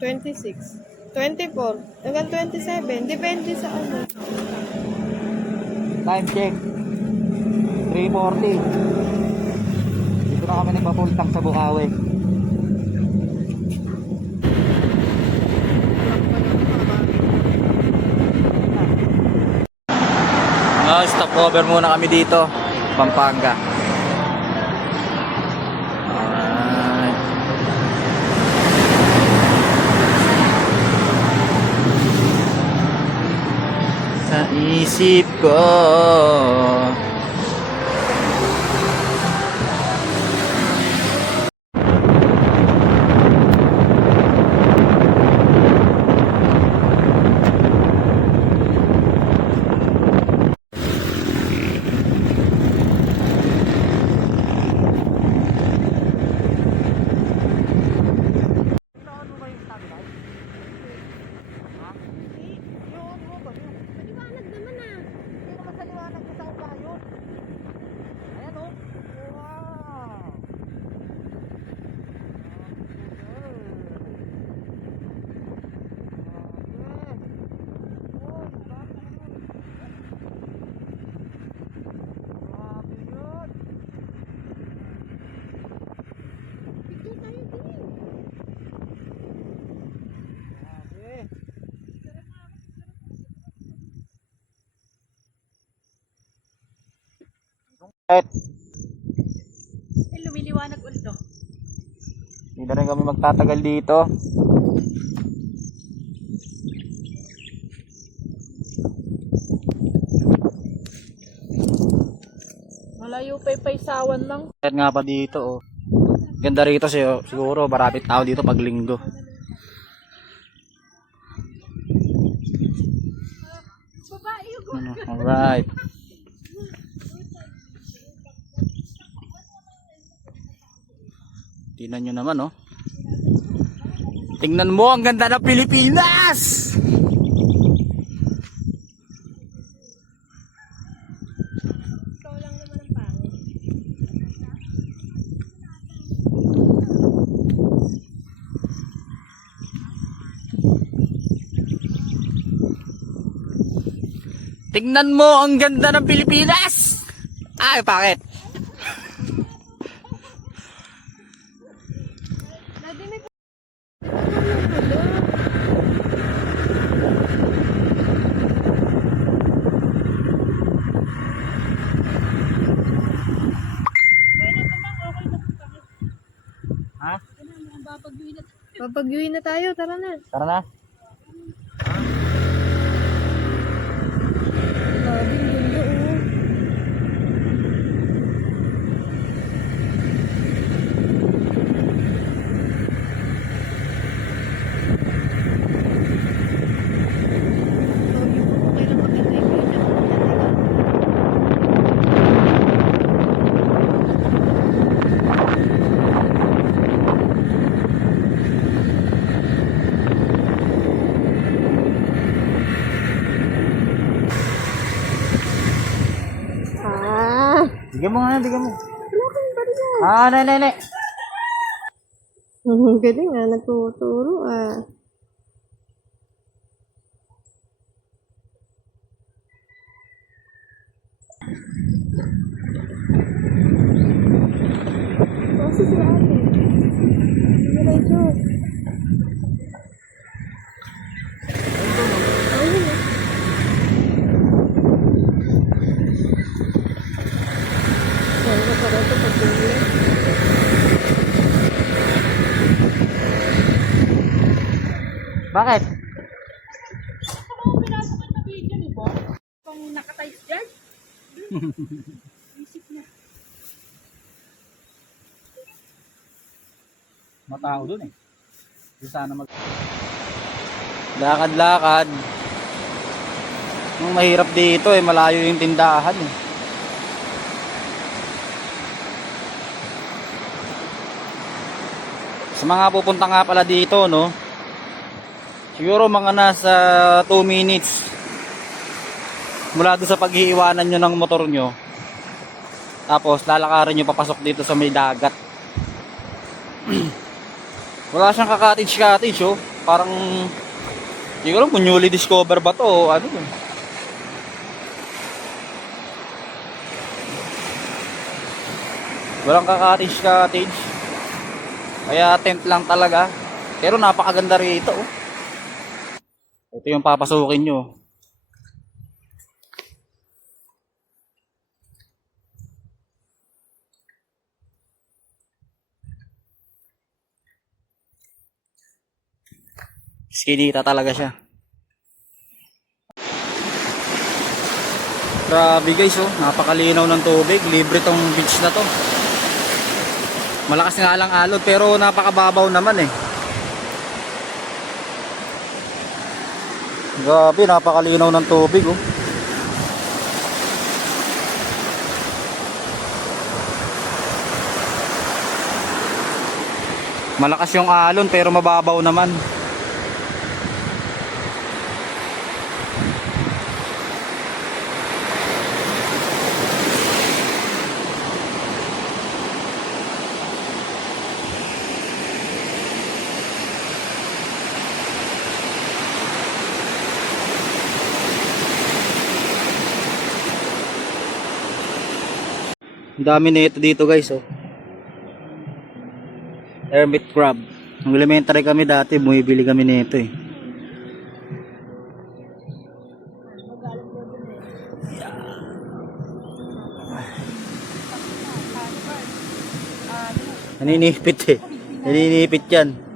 26, 24, hanggang 27. Depende sa ano. Time check. 3:40. Dito na kami nagpapultang sa Bukawi. Stop over muna kami dito, Pampanga. Alright. Sa isip ko Maliwanag naman ah. hindi naman sa liwanag sa tao yun. Ayan o. Wow. Picture tayo din. Right. Lumiliwanag ulit oh. Hindi na rin kami magtatagal dito. Malayo pa yung paisawan lang. Kahit nga pa dito oh. Ganda rito siguro maraming tao dito pag linggo. Alright. Tingnan nyo naman oh. Tingnan mo ang ganda ng Pilipinas. Ikaw lang naman ang pangit. Tingnan mo ang ganda ng Pilipinas. Ay, bakit? Nadinig ko. Ha? Papagyuhin na tayo, tara na. Tara na. Grabe, ang ganda oh. Bigyan mo nga, bigyan mo. Nay. Galing ah, nagtuturo ah. Kasi si ate. Diretso. Ayun ah. Saan ka para ito pag-uwi? Bakit? Pang nakatayos dyan? Isip na. Matao dun eh. Di sana mag... Lakad-lakad. Ang mahirap dito eh, malayo yung tindahan eh. Sa mga pupunta nga pala dito, no? Siguro mga nasa 2 minutes mula doon sa pag-iiwanan nyo ng motor nyo. Tapos lalakarin nyo papasok dito sa may dagat. Wala siyang ka-cottage oh. Parang, hindi ko alam kung newly discover ba to o ano. Walang ka-cottage. Kaya tent lang talaga. Pero napakaganda rito. Oh. Ito yung papasukin nyo. Skinita talaga siya. Grabe guys, oh, napakalinaw ng tubig. Libre tong beach na to. Malakas nga lang alon pero napakababaw naman eh. Grabe, napakalinaw ng tubig oh. Malakas yung alon pero mababaw naman. Ang dami nito dito guys oh. Hermit crab. Nung elementary kami dati, bumibili kami nito eh. Naninipit eh. Naninipit yan.